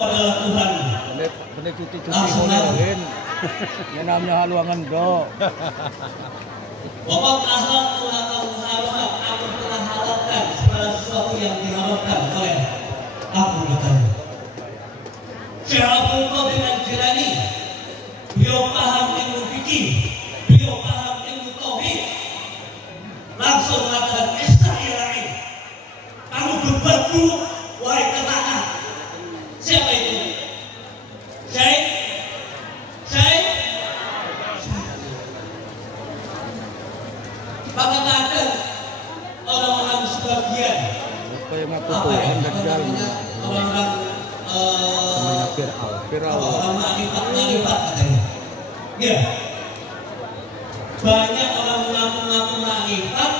adalah Tuhan. Boleh cuti-cuti boleh. Yang namanya haluangan do. Bapak akhlak atau muhammad aku telah halalkan segala sesuatu yang diharamkan oleh aku bertanya. Syekh Abdul Qadir Al-Jilani, beliau paham ilmu fikih, beliau paham ilmu tauhid, langsung mengatakan istirahat. Kamu berbuat buruk, wahai ketaatan. Siapa itu? Syekh. Maka ada orang-orang sebagian Apa yang aku Tuhan dan jalan orang-orang orang ma'rifat katanya. Ya. Banyak orang mengaku-ngaku ma'rifat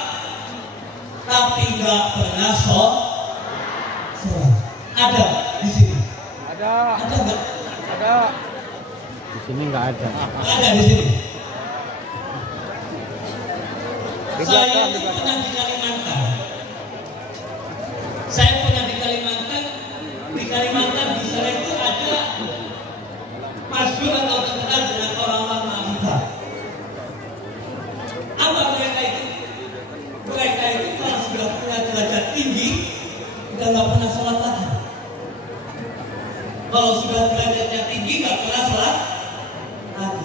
tapi nggak pernah sholat. Ada di sini. Ada. Ada nggak? Ada. Di sini nggak ada. Ada di sini. Di Saya belakang, itu pernah di Kalimantan. Saya pernah di Kalimantan. Di Kalimantan di sana itu ada masyhur atau terkenal dengan orang-orang ma'rifat. Apa mereka itu? Mereka itu kalau sudah punya derajat tinggi, sudah nggak pernah sholat lagi. Kalau sudah derajatnya tinggi, nggak pernah sholat lagi.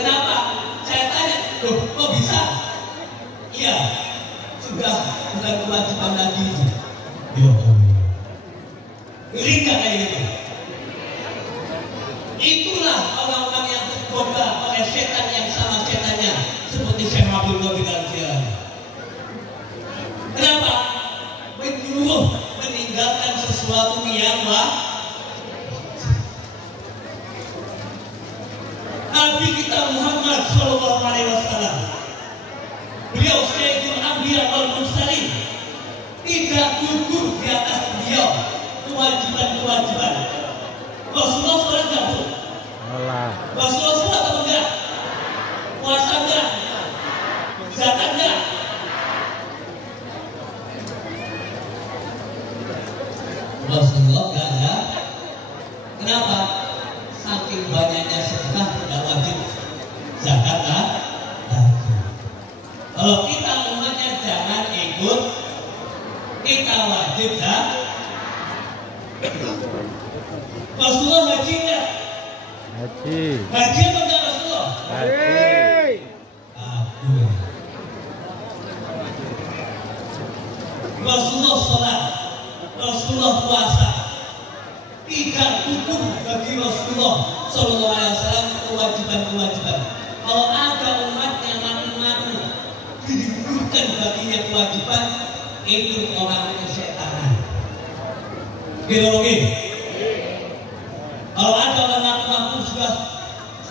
Kenapa? Saya tanya, loh, kok bisa? Iya, sudah bukan kewajiban lagi. Ya Allah, ngeri nggak kayak gitu? Itulah orang-orang yang tergoda oleh setan yang sama setannya, seperti Syekh Abdul Qadir Al-Jilani. Kenapa? Menyuruh meninggalkan sesuatu yang Nabi kita Muhammad Sallallahu Alaihi Wasallam, beliau Sayyidul Anbiya wal Mursalin, tidak gugur di atas beliau kewajiban-kewajiban. Rasulullah sholat nggak bu? Rasulullah sholat atau enggak? Puasa enggak? Zakat enggak? Rasulullah enggak ada. Kenapa? Saking banyaknya sedekah tidak wajib zakat lah. Kalau kita umatnya jangan ikut, kita wajib zakat. Rasulullah haji enggak? Haji. Haji apa enggak Rasulullah? Haji. Rasulullah sholat, Rasulullah puasa. Tidak gugur bagi Rasulullah Sallallahu Alaihi Wasallam kewajiban-kewajiban. Kalau ada umat yang ngaku-ngaku digugurkan baginya kewajiban, itu orang kesetanan. Biologi. Kalau ada orang ngaku-ngaku sudah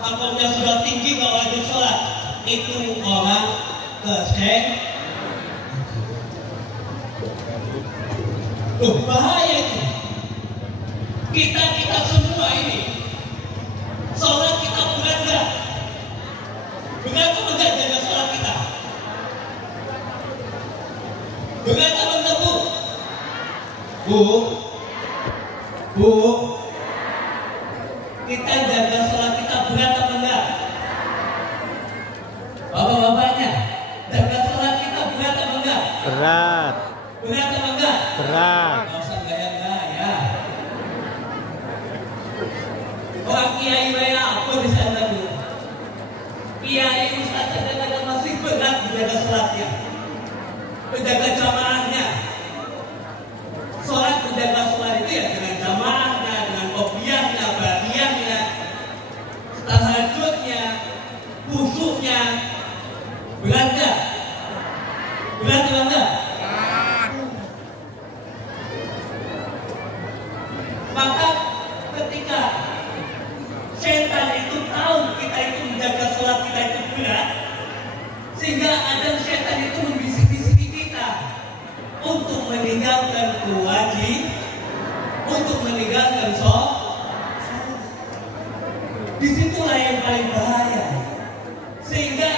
makomnya sudah tinggi kalau wajib sholat, itu orang kesetanan. Loh, bahaya itu. Kita semua ini sholat kita berat enggak? Berat apa enggak jaga sholat kita? Berat apa enggak bu? Bu, kita jaga sholat kita berat apa enggak? Bapak-bapaknya, jaga sholat kita berat apa enggak? Berat. Berat apa enggak? Berat. Nggak usah gaya-gaya. Orang kiai saya apa di sana dulu? Kiai ustaz kadang-kadang masih berat menjaga sholatnya, menjaga jamaahnya. Sholat menjaga sholat itu ya dengan jamaahnya, dengan kopiahnya, badiahnya, tahajudnya, khusyuknya. Berat nggak? Berat atau enggak? Maka ketika setan itu tahu kita itu menjaga sholat kita itu berat, sehingga ada setan itu membisik-bisiki kita untuk meninggalkan kewajiban, untuk meninggalkan sholat. Disitulah yang paling bahaya, sehingga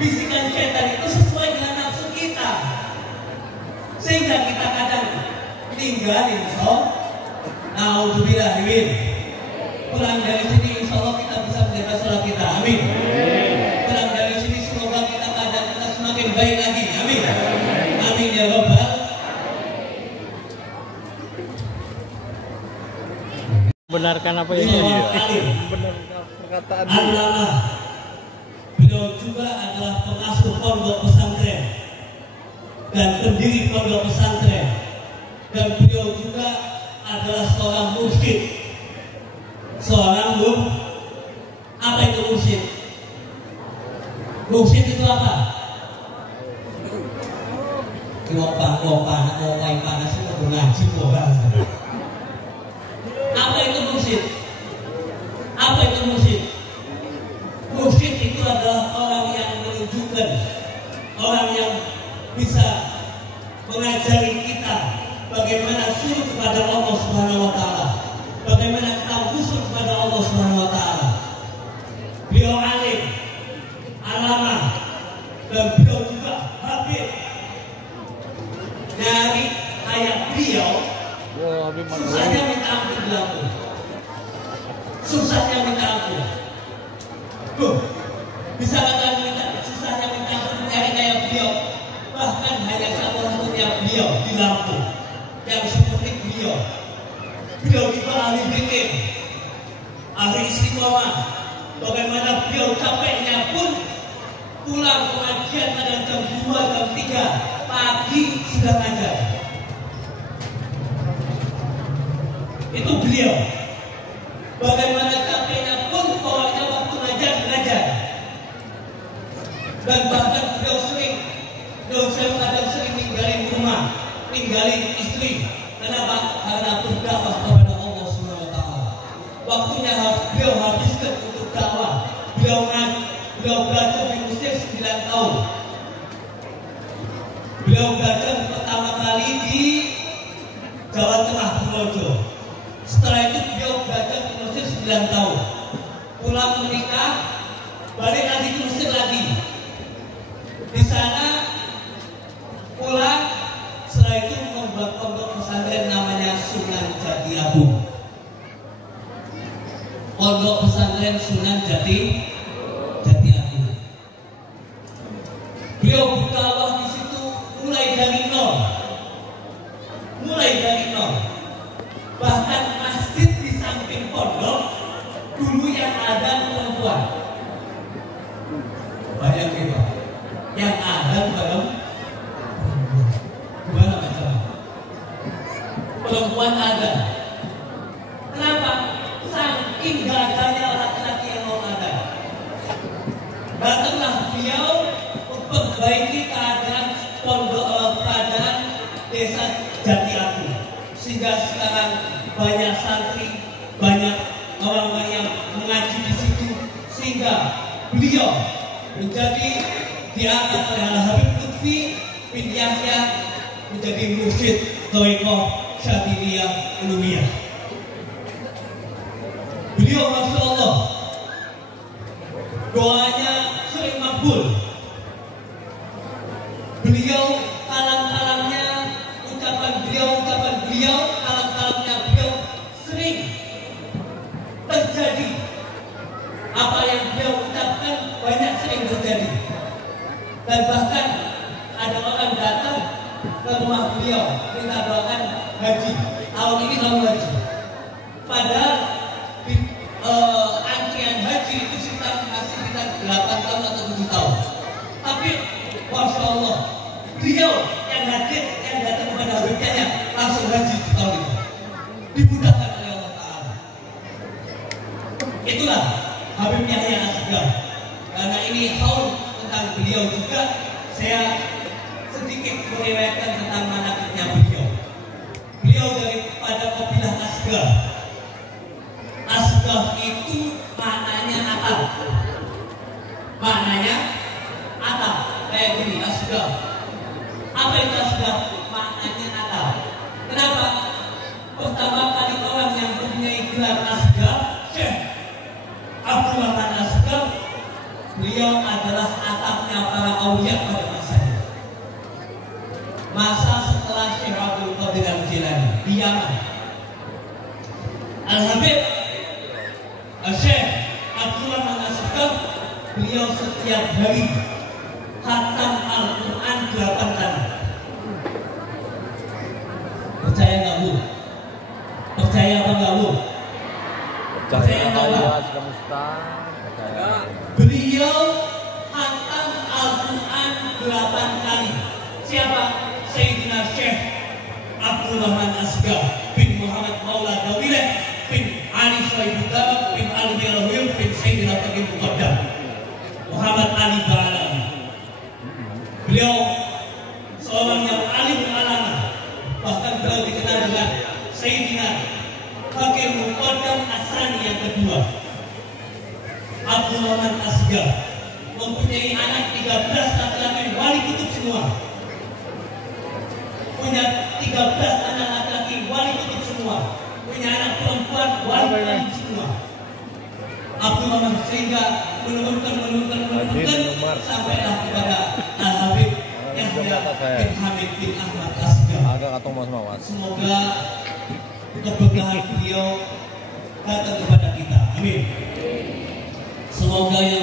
bisikan setan itu sesuai dengan nafsu kita, sehingga kita kadang ninggalin naudzubillah pulang dari sini insya Allah kita bisa menjaga sholat kita, amin. Pulang dari sini semoga kita keadaan kita semakin baik lagi, amin. Amin ya Rabbal. Benarkan apa ini? Benar perkataan Allamah. Beliau juga adalah pengasuh pondok pesantren dan pendiri pondok pesantren, dan beliau juga adalah seorang mursyid. Apa itu mursyid? Mursyid itu apa? Ngopai panas itu ngaji orang. Apa itu mursyid? Apa itu mursyid? Mursyid itu adalah orang yang menunjukkan, orang yang bisa mengajari kita bagaimana suruh kepada Allah Subhanahu wa taala, bagaimana kita usul kepada Allah Subhanahu wa taala. Beliau alim, alama, dan beliau juga habib. Dari ayat beliau, susahnya minta ampun beliau. Susahnya minta ampun. Bisa kata susahnya minta ampun dari kayak beliau. Bahkan hanya satu-satunya beliau di Lampung yang seperti beliau. Beliau juga ahli fikih, ahli istiqomah. Bagaimana beliau capeknya pun pulang pengajian pada jam 2, jam 3 pagi sudah ngajar. Itu beliau. Bagaimana capeknya pun pokoknya waktu ngajar. Dan bahkan beliau kadang sering ninggalin rumah, ninggalin istri. Kenapa? Karena berdakwah kepada Allah Subhanahu wa taala. Waktunya beliau habiskan untuk dakwah. Beliau belajar di Mesir 9 tahun. Beliau belajar pertama kali di Jawa Tengah, Purworejo. Setelah itu beliau belajar di Mesir 9 tahun. Pulang menikah, balik lagi ke Mesir lagi. Di sana pulang, setelah itu membuat pondok pesantren namanya Sunan Jati Agung. Pondok pesantren Sunan Jati Agung. Beliau berdakwah di situ mulai dari nol. Bahkan masjid di samping pondok dulu yang ada perempuan. Bayangin Pak, yang ada gimana macam? Perempuan ada. Kenapa? Saking gak adanya laki-laki yang mau ada. Datanglah beliau memperbaiki keadaan desa Jati Agung, sehingga sekarang banyak santri, banyak orang-orang yang mengaji di situ, sehingga beliau menjadi diangkat oleh Habib Lutfi bin Yahya menjadi mursyid Thariqah Syadziliyah Ulumiyah. Beliau Masya Allah doanya sering makbul. Beliau kalam-kalamnya, ucapan beliau, kalam-kalamnya beliau sering terjadi. Apa yang beliau ucapkan banyak sering terjadi. Dan bahkan ada orang datang ke rumah beliau minta doakan haji. Tahun ini tahun haji. Padahal di antrian haji itu masih sekitar 8 tahun atau 7 tahun. Tapi Masya Allah, beliau yang hadir, yang datang kepada Habibnya langsung haji di tahun itu. Dimudahkan oleh Allah Ta'ala. Itulah Habib Yahya Asgar. Karena ini haul tentang beliau juga, saya sedikit meriwayatkan tentang manaqibnya beliau. Beliau daripada kabilah Asgar. Asgar itu maknanya atap. Maknanya atap. Kayak gini, Asgar. Apa itu Asgar? Maknanya atap. Kenapa? Pertama kali orang yang mempunyai gelar Asgar, Syekh Abdul Rahman Asgar, beliau adalah atapnya para aulia pada masanya. Masa setelah Syekh Abdul Qadir Al-Jilani. Al-Habib Syekh Abdul Rahman As-Segaf, beliau setiap hari khatam Al-Quran 8 kali. Percaya nggak Bu? Percaya apa nggak Bu? Percaya nggak Bu? Beliau khatam Al-Quran 8 kali. Siapa? Sayyidina Syekh Abdul Rahman As-Segaf bin Muhammad Maula Dawilah bin Ali Syaibudam bin Ali Rahim bin Sayyidina Taqi Muqaddam Muhammad Ali Ba'alami. Beliau seorang yang alim alama, bahkan beliau dikenal dengan Sayyidina Taqi Muqaddam Asani yang kedua. Abdul Rahman As-Segaf mempunyai anak 13 laki-laki wali kutub semua. Punya 13 anak laki-laki wali kutub semua. Punya anak perempuan wali kutub semua. Abdul Rahman sehingga menurunkan sampailah kepada Al-Habib Yahya bin Hamid bin Ahmad As-Segaf. Semoga keberkahan beliau datang kepada kita. Amin. Semoga ya